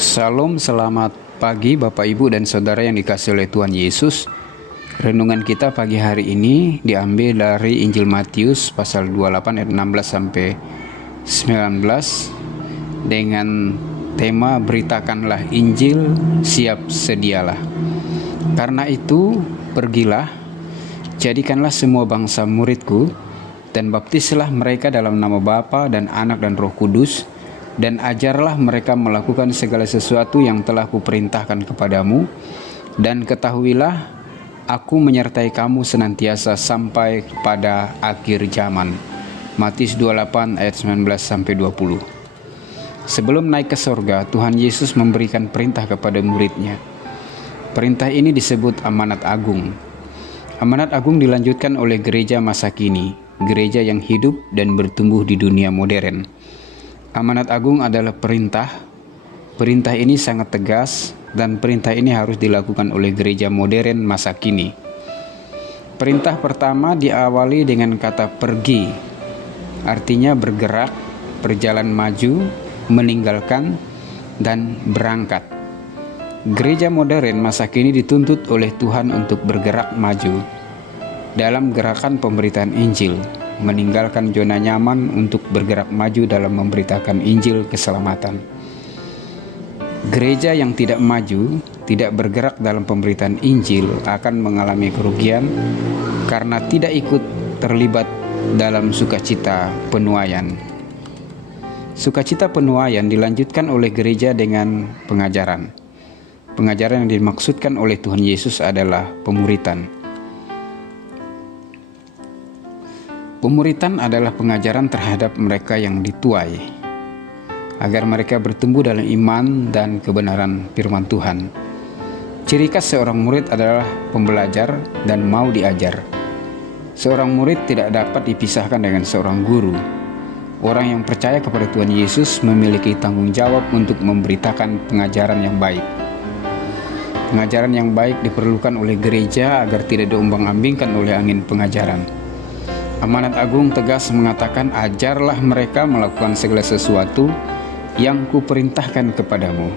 Salam, selamat pagi Bapak Ibu dan Saudara yang dikasihi oleh Tuhan Yesus. Renungan kita pagi hari ini diambil dari Injil Matius pasal 28 ayat 16 sampai 19 dengan tema beritakanlah Injil, siap sedialah. Karena itu pergilah, jadikanlah semua bangsa muridku dan baptislah mereka dalam nama Bapa dan Anak dan Roh Kudus, dan ajarlah mereka melakukan segala sesuatu yang telah kuperintahkan kepadamu, dan ketahuilah aku menyertai kamu senantiasa sampai pada akhir zaman. Matius 28 ayat 19 sampai 20. Sebelum naik ke surga, Tuhan Yesus memberikan perintah kepada muridnya. Perintah ini disebut amanat agung. Amanat agung dilanjutkan oleh gereja masa kini, gereja yang hidup dan bertumbuh di dunia modern. Amanat agung adalah perintah. Perintah ini sangat tegas dan perintah ini harus dilakukan oleh gereja modern masa kini. Perintah pertama diawali dengan kata pergi. Artinya bergerak, berjalan maju, meninggalkan, dan berangkat. Gereja modern masa kini dituntut oleh Tuhan untuk bergerak maju dalam gerakan pemberitaan Injil, meninggalkan zona nyaman untuk bergerak maju dalam memberitakan Injil keselamatan. Gereja yang tidak maju, tidak bergerak dalam pemberitaan Injil akan mengalami kerugian karena tidak ikut terlibat dalam sukacita penuaian. Sukacita penuaian dilanjutkan oleh gereja dengan pengajaran. Pengajaran yang dimaksudkan oleh Tuhan Yesus adalah pemuritan. Pemuritan adalah pengajaran terhadap mereka yang dituai, agar mereka bertumbuh dalam iman dan kebenaran firman Tuhan. Ciri khas seorang murid adalah pembelajar dan mau diajar. Seorang murid tidak dapat dipisahkan dengan seorang guru. Orang yang percaya kepada Tuhan Yesus memiliki tanggung jawab untuk memberitakan pengajaran yang baik. Pengajaran yang baik diperlukan oleh gereja agar tidak diombang-ambingkan oleh angin pengajaran. Amanat agung tegas mengatakan, ajarlah mereka melakukan segala sesuatu yang kuperintahkan kepadamu.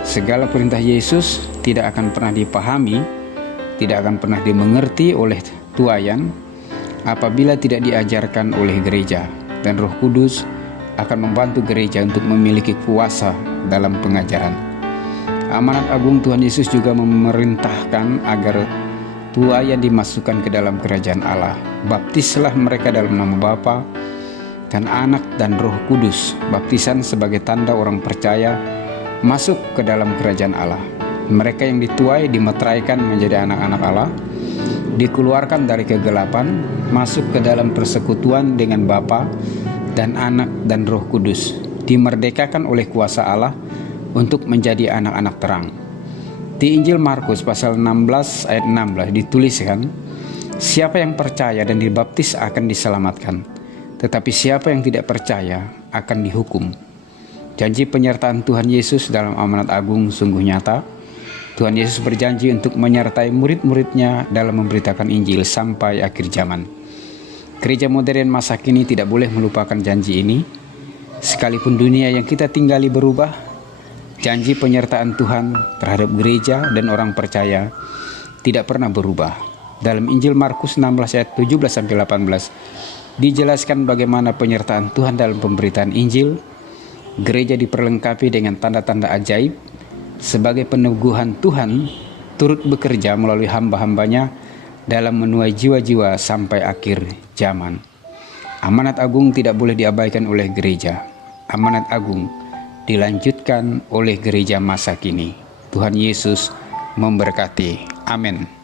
Segala perintah Yesus tidak akan pernah dipahami, tidak akan pernah dimengerti oleh tuayan apabila tidak diajarkan oleh gereja, dan Roh Kudus akan membantu gereja untuk memiliki kuasa dalam pengajaran. Amanat agung Tuhan Yesus juga memerintahkan agar tuayan dimasukkan ke dalam kerajaan Allah. Baptislah mereka dalam nama Bapa dan Anak dan Roh Kudus. Baptisan sebagai tanda orang percaya masuk ke dalam kerajaan Allah. Mereka yang dituai dimeteraikan menjadi anak-anak Allah, dikeluarkan dari kegelapan, masuk ke dalam persekutuan dengan Bapa dan Anak dan Roh Kudus, dimerdekakan oleh kuasa Allah untuk menjadi anak-anak terang. Di Injil Markus pasal 16 ayat 16 dituliskan, siapa yang percaya dan dibaptis akan diselamatkan, tetapi siapa yang tidak percaya akan dihukum. Janji penyertaan Tuhan Yesus dalam amanat agung sungguh nyata. Tuhan Yesus berjanji untuk menyertai murid-muridnya dalam memberitakan Injil sampai akhir zaman. Gereja modern masa kini tidak boleh melupakan janji ini. Sekalipun dunia yang kita tinggali berubah, janji penyertaan Tuhan terhadap gereja dan orang percaya tidak pernah berubah. Dalam Injil Markus 16 ayat 17-18 dijelaskan bagaimana penyertaan Tuhan dalam pemberitaan Injil. Gereja diperlengkapi dengan tanda-tanda ajaib sebagai peneguhan Tuhan turut bekerja melalui hamba-hambanya dalam menuai jiwa-jiwa sampai akhir zaman. Amanat agung tidak boleh diabaikan oleh gereja. Amanat agung dilanjutkan oleh gereja masa kini. Tuhan Yesus memberkati. Amin.